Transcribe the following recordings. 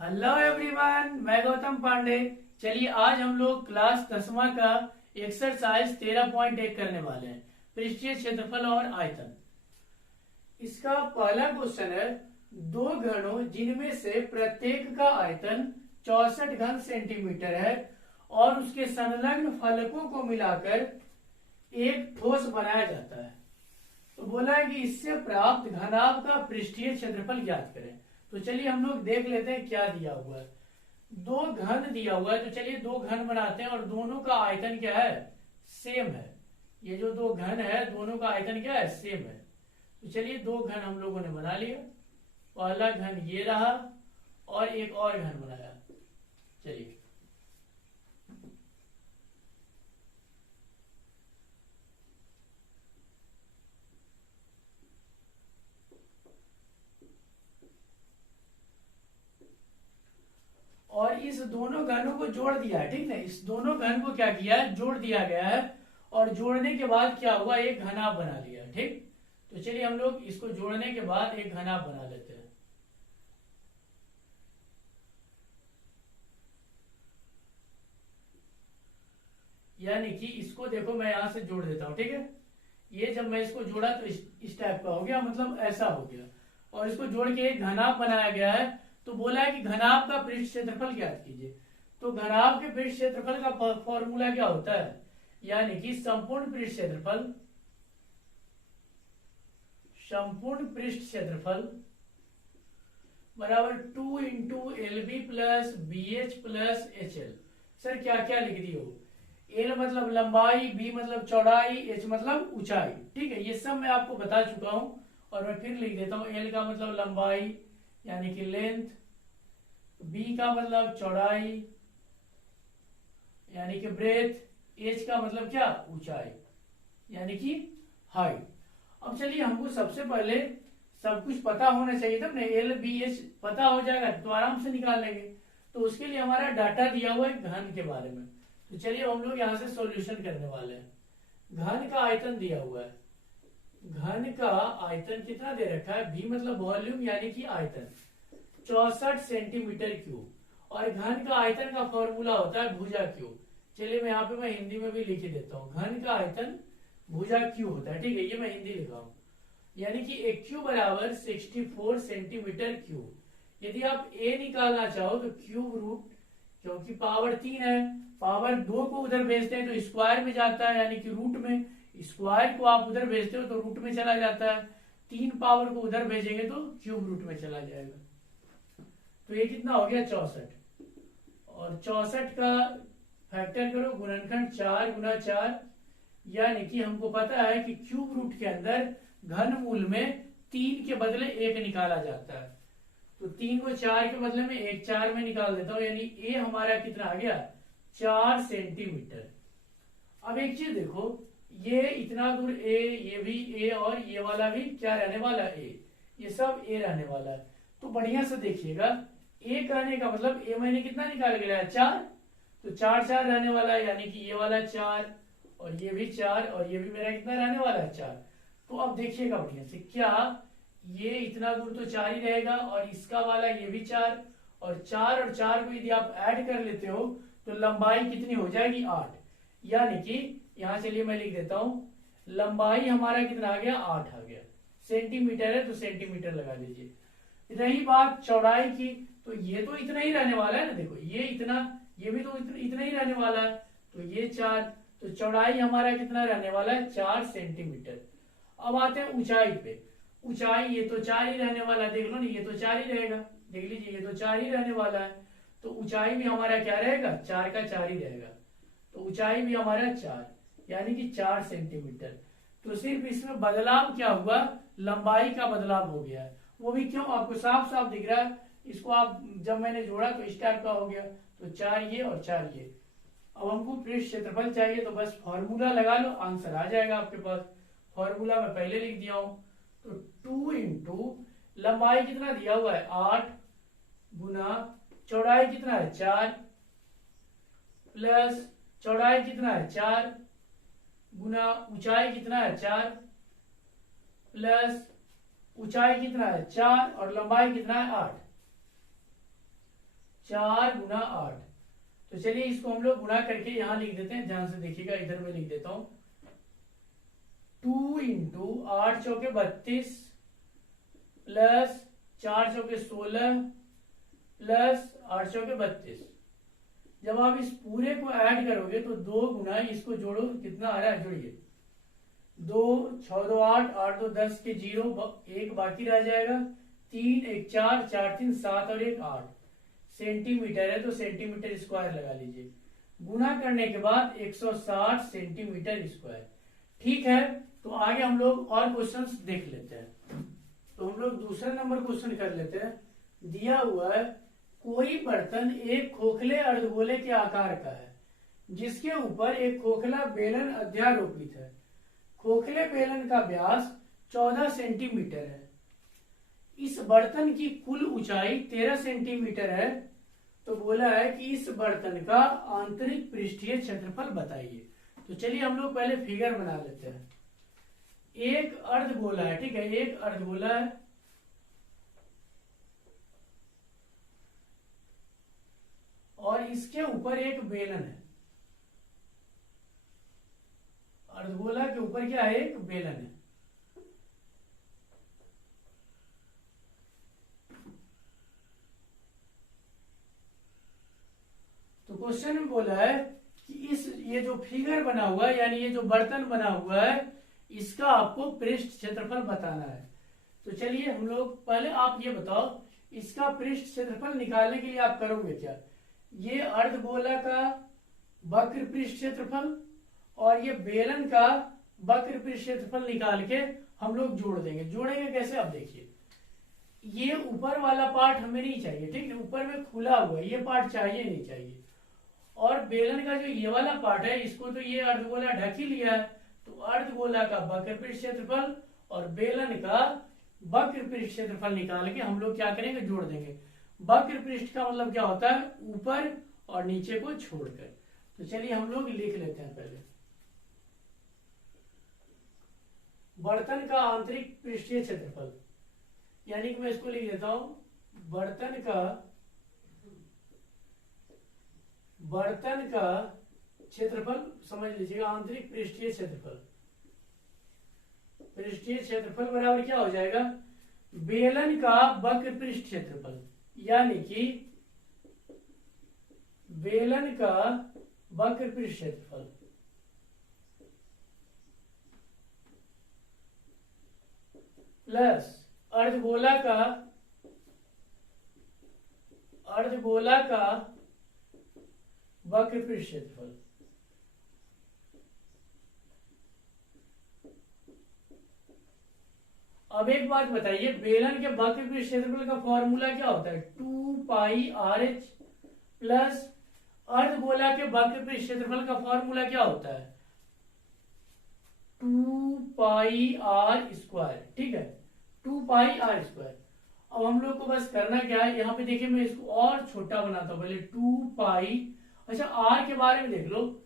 Hello everyone, मैं गौतम पांडे। चलिए आज हम लोग क्लास 10वां का एक्सरसाइज 13.1 करने वाले हैं, पृष्ठीय क्षेत्रफल और आयतन। इसका पहला क्वेश्चन है, दो घनों जिनमें से प्रत्येक का आयतन 64 घन सेंटीमीटर है और उसके संलग्न फलकों को मिलाकर एक ठोस बनाया जाता है। तो बोला है कि इससे प्राप्त घनाभ का पृष्ठीय क्षेत्रफल ज्ञात करें। तो चलिए हम लोग देख लेते हैं क्या दिया हुआ है। दो घन दिया हुआ है, तो चलिए दो घन बनाते हैं और दोनों का आयतन क्या है, सेम है। ये जो दो घन है दोनों का आयतन क्या है, सेम है। तो चलिए दो घन हम लोगों ने बना लिया। पहला घन ये रहा और एक और घन बनाया। चलिए और इस दोनों घनों को जोड़ दिया है, ठीक है। इस दोनों घन को क्या किया है, जोड़ दिया गया है और जोड़ने के बाद क्या हुआ, एक घनाभ बना लिया, ठीक। तो चलिए हम लोग इसको जोड़ने के बाद एक घनाभ बना लेते हैं। यानी कि इसको देखो मैं यहां से जोड़ देता हूं, ठीक है। ये जब मैं इसको जोड़ा तो इस टाइप का हो गया, मतलब ऐसा हो गया। और इसको जोड़ के एक घनाभ बनाया गया है। तो बोला है कि घनाभ का पृष्ठ क्षेत्रफल ज्ञात कीजिए। तो घनाभ के पृष्ठ क्षेत्रफल का फॉर्मूला क्या होता है, यानी कि संपूर्ण पृष्ठ क्षेत्रफल, संपूर्ण पृष्ठ क्षेत्रफल बराबर 2 into L B plus B H plus H L. Sir क्या क्या लिख दिए हो, एल मतलब लंबाई, बी मतलब चौड़ाई, एच मतलब ऊंचाई, ठीक है। ये सब मैं आपको बता चुका हूं और मैं फिर लिख देता हूं। एल का मतलब लंबाई यानी कि लेंथ, बी का मतलब चौड़ाई यानी कि ब्रेथ, एच का मतलब क्या, ऊंचाई यानी कि हाइट। अब चलिए हमको सबसे पहले सब कुछ पता होना चाहिए, तब ना एल बी एच पता हो जाएगा तो आराम से निकाल लेंगे। तो उसके लिए हमारा डाटा दिया हुआ है घन के बारे में। तो चलिए हम लोग यहाँ से सॉल्यूशन करने वाले हैं। घन का आयतन दिया हुआ है। घन का आयतन कितना दे रखा है, भी मतलब वॉल्यूम यानी कि आयतन 64 सेंटीमीटर क्यूब। और घन का आयतन का फॉर्मूला होता है भुजा क्यूब। चलिए मैं यहाँ पे मैं हिंदी में भी लिख ही देता हूँ। घन का आयतन भुजा क्यूब होता है, ठीक है। ये मैं हिंदी लिखा हूँ, यानी कि एक क्यूब बराबर 64 सेंटीमीटर क्यूब। यदि आप ए निकालना चाहो तो क्यूब रूट, क्योंकि पावर 3 है, पावर 2 को उधर भेजते हैं तो स्क्वायर में जाता है यानी कि रूट में। स्क्वायर को आप उधर भेजते हो तो रूट में चला जाता है। 3 पावर को उधर भेजेंगे तो क्यूब रूट में चला जाएगा। तो ये कितना हो गया, 64। और 64 का फैक्टर करो, गुणनखंड 4 गुना 4, यानी कि हमको पता है कि क्यूब रूट के अंदर घन मूल में 3 के बदले 1 निकाला जाता है। तो 3 को 4 के बदले में 1 4 में निकाल देता हूं, यानी ए हमारा कितना आ गया, 4 सेंटीमीटर। अब एक चीज देखो, ये इतना दूर ए, ये भी ए और ये वाला भी क्या रहने वाला है, ए, ये सब ए रहने वाला है। तो बढ़िया से देखिएगा, ए कहने का मतलब ए मैंने कितना निकाल के लाया, 4। तो 4 4 रहने वाला है, यानी कि ये वाला 4 और ये भी 4 और ये भी मेरा कितना रहने वाला है, 4। तो अब देखिएगा बढ़िया से, क्या ये इतना दूर तो 4 ही रहेगा और इसका वाला ये भी 4 और 4 को यदि आप ऐड कर लेते हो तो लंबाई कितनी हो जाएगी, 8। यानी कि यहां चलिए मैं लिख देता हूं, लंबाई हमारा कितना आ गया, 8 आ गया। सेंटीमीटर है तो सेंटीमीटर लगा लीजिए। रही बात चौड़ाई की, तो ये तो इतना ही रहने वाला है ना, देखो ये इतना, ये भी तो इतना ही रहने वाला है। तो ये 4, तो चौड़ाई हमारा कितना रहने वाला है, 4 सेंटीमीटर। अब आते हैं ऊंचाई पे। ऊंचाई ये तो 4 ही रहने वाला है, देख लो ना, ये तो 4 ही रहेगा, देख लीजिए ये तो 4 ही रहने वाला है। तो ऊंचाई भी हमारा क्या रहेगा, 4 का 4 ही रहेगा। तो ऊंचाई भी हमारा 4 यानी कि 4 सेंटीमीटर। तो सिर्फ इसमें बदलाव क्या हुआ, लंबाई का बदलाव हो गया है। वो भी क्यों, आपको साफ साफ दिख रहा है। इसको आप जब मैंने जोड़ा तो इस टाइप का हो गया। तो 4 ये और 4 ये। अब हमको पृष्ठ क्षेत्रफल चाहिए, तो बस फॉर्मूला लगा लो, आंसर आ जाएगा आपके पास। फॉर्मूला मैं पहले लिख दिया हूं। तो 2 इंटू लंबाई कितना दिया हुआ है, 8 गुना चौड़ाई कितना है, 4 प्लस चौड़ाई कितना है, 4 गुना ऊंचाई कितना है, 4 प्लस ऊंचाई कितना है, 4 और लंबाई कितना है, 8। 4 गुना 8। तो चलिए इसको हम लोग गुणा करके यहां लिख देते हैं, ध्यान से देखिएगा, इधर मैं लिख देता हूं 2 इंटू 8 चौके 32 प्लस 4 चौके 16 प्लस 8 चौके 32। जब आप इस पूरे को ऐड करोगे तो 2 गुना इसको जोड़ो, कितना आ रहा है, जोड़िए 2 6 2 8 8 2 10 के 0 1 बाकी रह जाएगा, 3 1 4 4 3 7 और 1 8 सेंटीमीटर है तो सेंटीमीटर स्क्वायर लगा लीजिए। गुना करने के बाद 160 सेंटीमीटर स्क्वायर। ठीक है, तो आगे हम लोग और क्वेश्चंस देख लेते हैं। तो हम लोग दूसरा नंबर क्वेश्चन कर लेते हैं। दिया हुआ है कोई बर्तन एक खोखले अर्धगोले के आकार का है जिसके ऊपर एक खोखला बेलन अध्यारोपित है। खोखले बेलन का व्यास 14 सेंटीमीटर है। इस बर्तन की कुल ऊंचाई 13 सेंटीमीटर है। तो बोला है कि इस बर्तन का आंतरिक पृष्ठीय क्षेत्रफल बताइए। तो चलिए हम लोग पहले फिगर बना लेते हैं। एक अर्धगोला है, ठीक है, एक अर्धगोला है और इसके ऊपर एक बेलन है। अर्धगोला के ऊपर क्या है, एक बेलन है। तो क्वेश्चन में बोला है कि ये जो फिगर बना हुआ है, यानी ये जो बर्तन बना हुआ है, इसका आपको पृष्ठ क्षेत्रफल बताना है। तो चलिए हम लोग पहले, आप ये बताओ इसका पृष्ठ क्षेत्रफल निकालने के लिए आप करोगे क्या। ये अर्धगोला का वक्र पृष्ठ क्षेत्रफल और ये बेलन का वक्र पृष्ठ क्षेत्रफल निकाल के हम लोग जोड़ देंगे। जोड़ेंगे कैसे, आप देखिए, ये ऊपर वाला पार्ट हमें नहीं चाहिए, ठीक है, ऊपर में खुला हुआ है, ये पार्ट चाहिए नहीं चाहिए। और बेलन का जो ये वाला पार्ट है, इसको तो ये अर्धगोला ढक ही लिया है। तो अर्धगोला का वक्र पृष्ठ क्षेत्रफल और बेलन का वक्र पृष्ठ क्षेत्रफल निकाल के हम लोग क्या करेंगे, जोड़ देंगे। वक्र पृष्ठ का मतलब क्या होता है, ऊपर और नीचे को छोड़कर। तो चलिए हम लोग लिख लेते हैं पहले। बर्तन का आंतरिक पृष्ठीय क्षेत्रफल, यानी कि मैं इसको लिख देता हूं, बर्तन का क्षेत्रफल, समझ लीजिएगा, आंतरिक पृष्ठीय क्षेत्रफल। पृष्ठीय क्षेत्रफल बराबर क्या हो जाएगा, बेलन का वक्र पृष्ठ क्षेत्रफल, यानी कि बेलन का वक्र पृष्ठ क्षेत्रफल प्लस अर्धगोला का वक्र पृष्ठ क्षेत्रफल। अब एक बात बताइए, बेलन के वक्र पृष्ठ क्षेत्रफल का फॉर्मूला क्या होता है, 2 पाई RH प्लस अर्धगोला के वक्र पृष्ठ क्षेत्रफल का फॉर्मूला क्या होता है, 2 पाई R स्क्वायर, ठीक है, 2 पाई R स्क्वायर। अब हम लोग को बस करना क्या है, यहाँ पे देखिए मैं इसको और छोटा बनाता हूं पहले, 2 पाई, अच्छा R के बारे में देख लो,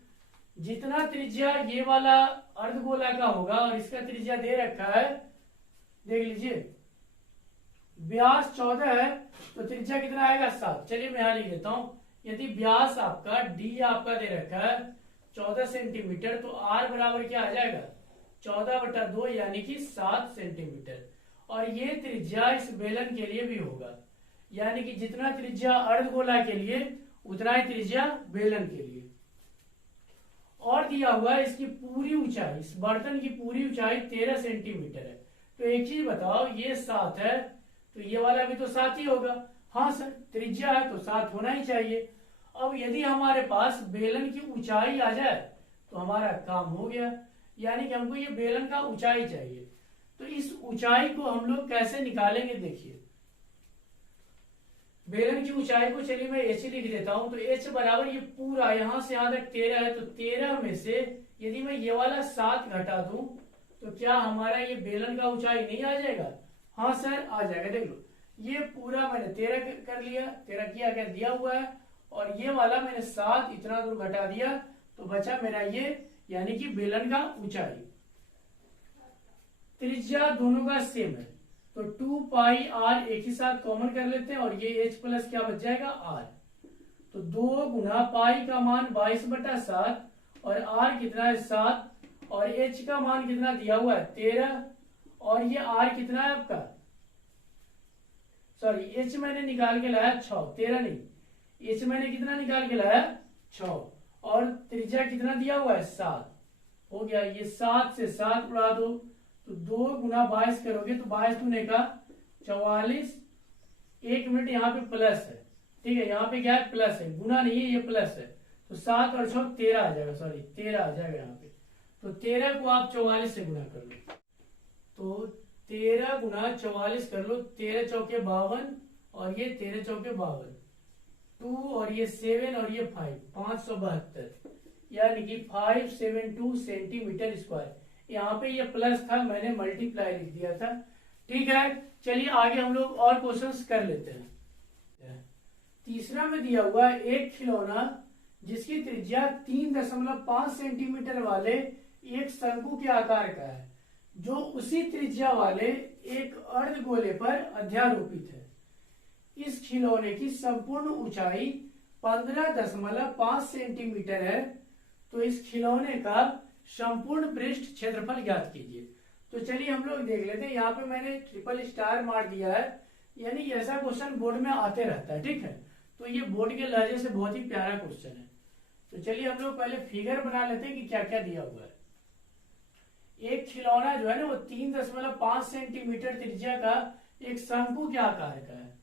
जितना त्रिज्या ये वाला अर्धगोला का होगा और इसका त्रिज्या दे रखा है, देख लीजिए, व्यास 14 है तो त्रिज्या कितना आएगा, 7। चलिए मैं यहां लिख देता हूं, यदि व्यास आपका D आपका दे रखा है 14 सेंटीमीटर, तो R बराबर क्या आ जाएगा, 14/2 यानी कि 7 सेंटीमीटर। और ये त्रिज्या इस बेलन के लिए भी होगा, यानी कि जितना त्रिज्या अर्धगोला के लिए उतना ही त्रिज्या बेलन के लिए। और दिया हुआ है इसकी पूरी ऊंचाई, इस बर्तन की पूरी ऊंचाई 13 सेंटीमीटर है। तो एक चीज बताओ, ये 7 है तो ये वाला भी तो 7 ही होगा। हाँ सर, त्रिज्या है तो 7 होना ही चाहिए। अब यदि हमारे पास बेलन की ऊंचाई आ जाए तो हमारा काम हो गया, यानी कि हमको ये बेलन का ऊंचाई चाहिए। तो इस ऊंचाई को हम लोग कैसे निकालेंगे, देखिए, बेलन की ऊंचाई को चलिए मैं h लिख देता हूं। तो h बराबर ये पूरा यहां से यहां तक 13 है, तो 13 में से यदि मैं ये वाला 7 घटा दूं तो क्या हमारा ये बेलन का ऊंचाई नहीं आ जाएगा, हाँ सर आ जाएगा। देख लो, ये पूरा मैंने 13 कर लिया, 13 किया क्या दिया हुआ है, और ये वाला मैंने 7 इतना दूर घटा दिया, तो बचा मेरा ये, यानी कि बेलन का ऊंचाई। त्रिज्या दोनों का सेम है, तो 2 पाई R एक ही साथ कॉमन कर लेते हैं, और ये h प्लस क्या बच जाएगा, R। तो 2 गुना पाई का मान 22/7 और आर कितना है 7 और एच का मान कितना दिया हुआ है 13 और ये आर कितना है आपका, सॉरी एच मैंने निकाल के लाया 6, 13 नहीं, एच मैंने कितना निकाल के लाया 6 और त्रिज्या कितना दिया हुआ है 7 हो गया। ये 7 से 7 उड़ा दो तो 2 गुना 22 करोगे तो 22 दूने का 44, 1 मिनट यहाँ पे प्लस है, ठीक है, यहाँ पे क्या है प्लस है, गुना नहीं है ये प्लस है, तो 7 और 6 13 आ जाएगा, सॉरी 13 आ जाएगा यहाँ पे। तो 13 को आप 44 से गुना कर लो, तो 13 गुना 44 कर लो, 13 चौके 52 और ये 13 चौके 52, 2 और ये 7 और ये 5, 572 यानी कि 572 सेंटीमीटर स्क्वायर। यहाँ पे ये प्लस था, मैंने मल्टीप्लाई लिख दिया था, ठीक है। चलिए आगे हम लोग और क्वेश्चंस कर लेते हैं। तीसरा में दिया हुआ है एक खिलौना जिसकी त्रिज्या 3.5 सेंटीमीटर वाले एक शंकु के आकार का है जो उसी त्रिज्या वाले एक अर्धगोले पर अध्यारोपित है। इस खिलौने की संपूर्ण ऊंचाई 15.5 सेंटीमीटर है, तो इस खिलौने का संपूर्ण पृष्ठ क्षेत्रफल ज्ञात कीजिए। तो चलिए हम लोग देख लेते हैं, यहाँ पे मैंने ट्रिपल स्टार मार दिया है, यानी ऐसा क्वेश्चन बोर्ड में आते रहता है, ठीक है, तो ये बोर्ड के लहजे से बहुत ही प्यारा क्वेश्चन है। तो चलिए हम लोग पहले फिगर बना लेते हैं कि क्या क्या दिया हुआ है। एक खिलौना जो है ना वो 3.5 सेंटीमीटर त्रिज्या का एक शंकु के आकार का है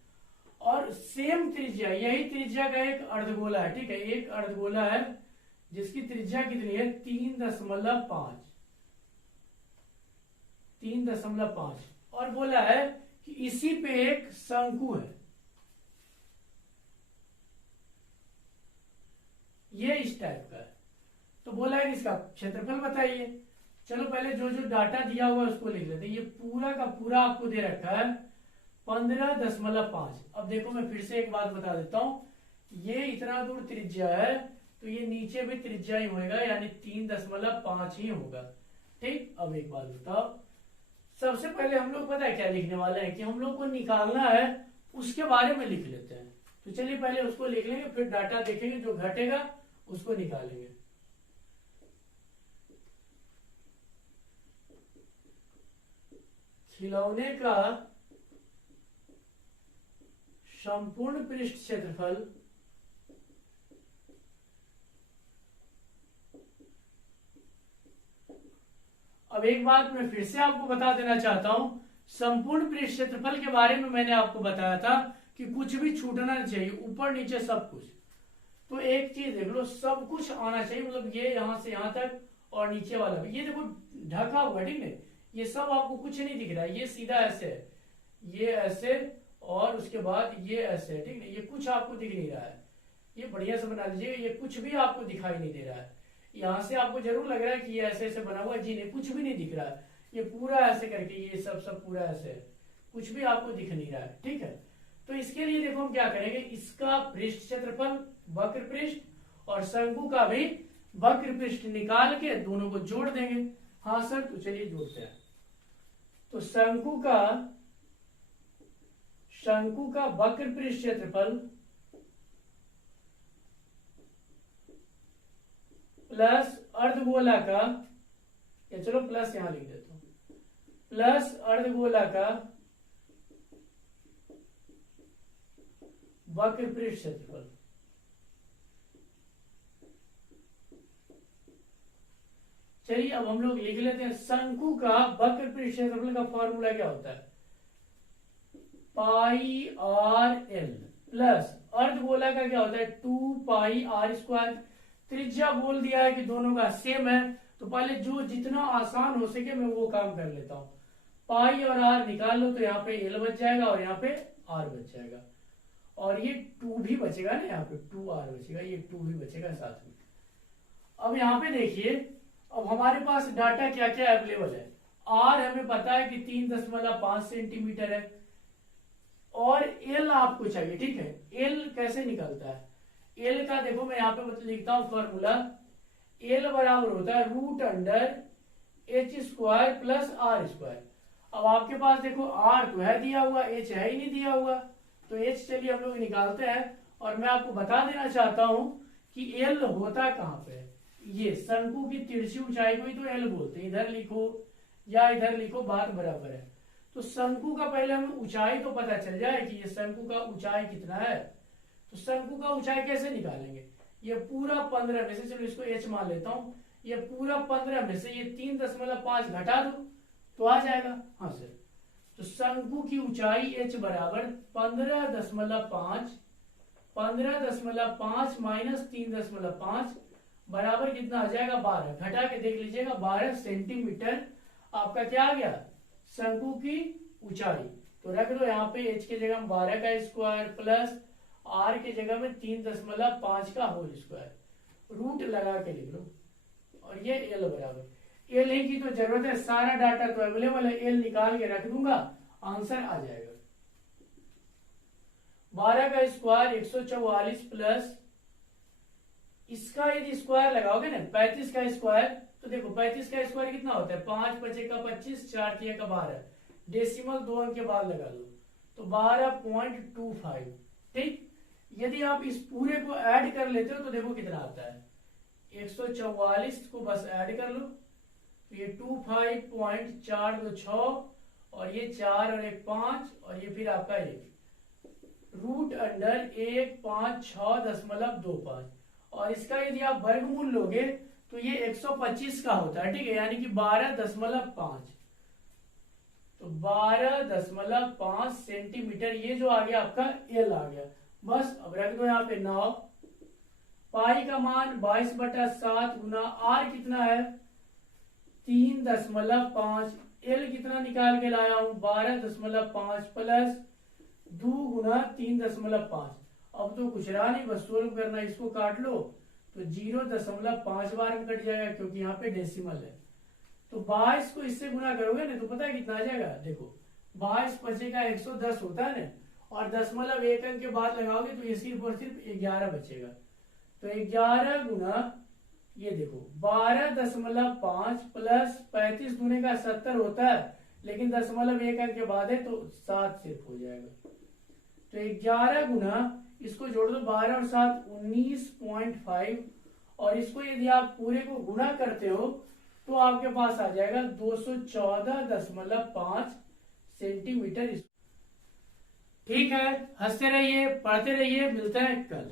और सेम त्रिज्या, यही त्रिज्या का एक अर्धगोला है, ठीक है, एक अर्धगोला है जिसकी त्रिज्या कितनी है 3.5 और बोला है कि इसी पे एक शंकु है, ये इस टाइप का है, तो बोला है इसका क्षेत्रफल बताइए। चलो पहले जो जो डाटा दिया हुआ है उसको लिख लेते हैं। ये पूरा का पूरा आपको दे रखा है 15.5। अब देखो मैं फिर से एक बात बता देता हूं, ये इतना दूर त्रिज्या है तो ये नीचे भी त्रिज्या ही होगा, यानी 3.5 ही होगा, ठीक। अब एक बात बताओ, सबसे पहले हम लोग पता है क्या लिखने वाले हैं कि हम लोग को निकालना है, उसके बारे में लिख लेते हैं। तो चलिए पहले उसको लिख लेंगे, फिर डाटा देखेंगे, जो घटेगा उसको निकालेंगे। खिलौने का संपूर्ण पृष्ठ क्षेत्रफल अब एक बात मैं फिर से आपको बता देना चाहता हूं, संपूर्ण पृष्ठ क्षेत्रफल के बारे में मैंने आपको बताया था कि कुछ भी छूटना नहीं चाहिए, ऊपर नीचे सब कुछ। तो एक चीज देख लो, सब कुछ आना चाहिए, मतलब ये यहां से यहां तक और नीचे वाला भी, ये देखो ढका हुआ, ठीक है, ये सब आपको कुछ नहीं दिख रहा है, ये सीधा ऐसे है, ये ऐसे और उसके बाद ये ऐसे है, ठीक है, ये कुछ आपको दिख नहीं रहा है, ये बढ़िया से बना लीजिएगा, ये कुछ भी आपको दिखाई नहीं दे रहा है। यहाँ से आपको जरूर लग रहा है कि ये ऐसे ऐसे बना हुआ है, जी नहीं, कुछ भी नहीं दिख रहा है, ये पूरा ऐसे करके ये सब पूरा ऐसे है, कुछ भी आपको दिख नहीं रहा है, ठीक है। तो इसके लिए देखो हम क्या करेंगे, इसका पृष्ठ क्षेत्रफल वक्र पृष्ठ और शंकु का भी वक्र पृष्ठ निकाल के दोनों को जोड़ देंगे। हाँ सर, तो चलिए जोड़ते हैं। तो शंकु का वक्र पृष्ठ क्षेत्रफल प्लस अर्धगोला का, या चलो प्लस यहां लिख देता हूं, प्लस अर्धगोला का वक्र पृष्ठ क्षेत्रफल। चलिए अब हम लोग लिख लेते हैं, शंकु का वक्र पृष्ठ क्षेत्रफल का फॉर्मूला क्या होता है, पाई आर एल प्लस अर्धगोला का क्या होता है 2 पाई आर स्क्वायर। त्रिज्या बोल दिया है कि दोनों का सेम है, तो पहले जो जितना आसान हो सके मैं वो काम कर लेता हूं। पाई और आर निकाल लो तो यहाँ पे एल बच जाएगा और यहाँ पे आर बच जाएगा, और ये 2 भी बचेगा ना, यहाँ पे 2 आर बचेगा, ये 2 भी बचेगा साथ में। अब यहाँ पे देखिए, अब हमारे पास डाटा क्या क्या अवेलेबल है। आर हमें पता है कि 3.5 सेंटीमीटर है और एल आपको चाहिए, ठीक है। एल कैसे निकलता है, एल का देखो मैं यहाँ पे लिखता हूं फॉर्मूला, एल बराबर होता है √h² प्लस r²। अब आपके पास देखो आर तो है दिया हुआ, एच है ही नहीं दिया हुआ, तो एच चलिए हम लोग निकालते हैं और मैं आपको बता देना चाहता हूं कि एल होता कहां पे है। ये शंकु की तिरछी ऊंचाई को ही तो एल बोलते हैं। इधर लिखो या इधर लिखो, बात बराबर है। तो शंकु का पहले हमें ऊंचाई तो पता चल जाए कि ये शंकु का ऊंचाई कितना है। तो शंकु का ऊंचाई कैसे निकालेंगे, ये पूरा 15 में से, चलो इसको एच मान लेता हूं, ये पूरा 15 में से ये 3.5 घटा दो तो आ जाएगा। हाँ सर, तो शंकु की ऊंचाई h बराबर 15.5 माइनस 3.5 बराबर कितना आ जाएगा 12। घटा के देख लीजिएगा, 12 सेंटीमीटर आपका क्या आ गया, शंकु की ऊंचाई। तो रख दो यहाँ पे h के जगह में 12 का स्क्वायर प्लस r के जगह में 3.5 का होल स्क्वायर, रूट लगा के लिख लो। और ये l बराबर, एल की तो जरूरत है, सारा डाटा तो अवेलेबल है, एल निकाल के रख दूंगा, आंसर आ जाएगा 12 का स्क्वायर 144 प्लस इसका यदि स्क्वायर लगाओगे ना 35 का स्क्वायर, तो देखो 35 का स्क्वायर कितना होता है, 5 5 का 25, 4 3 का 12, डेसिमल 2 अंक के बाद लगा लो तो 12.25। ठीक, यदि आप इस पूरे को ऐड कर लेते हो तो देखो कितना आता है, 144 को बस ऐड कर लो तो ये 25.426 और ये 4 और 1 5 और ये फिर आपका 1 रूट अंडर 156.25 और इसका यदि आप वर्गमूल लोगे तो ये 125 का होता है। ठीक है, यानी कि 12.5, तो 12.5 सेंटीमीटर ये जो आ गया आपका एल आ गया। बस अब रख दो यहाँ पे 9, पाई का मान 22/7 गुना आर कितना है 3.5, एल कितना निकाल के लाया हूं 12.5 प्लस 2 गुना 3.5। अब तो कुछ रहा नहीं, बस सोल्व करना, इसको काट लो तो 0.5 बार कट जाएगा क्योंकि यहाँ पे डेसिमल है। तो 22 को इससे गुना करोगे ना तो पता है कितना आ जाएगा, देखो 22 बचेगा 110 होता है ना, और 0.1 अंक के बाद लगाओगे तो ये सिर्फ और सिर्फ 11 बचेगा। तो 11 गुना ये देखो 12.5 प्लस 35 दूने का 70 होता है, लेकिन 0.1 अंक के बाद है तो 7 सिर्फ हो जाएगा। तो 11 गुना इसको जोड़ दो 12 और 7 19.5 और इसको यदि आप पूरे को गुना करते हो तो आपके पास आ जाएगा 214.5 सेंटीमीटर। ठीक है, हंसते रहिए, पढ़ते रहिए, मिलते हैं कल।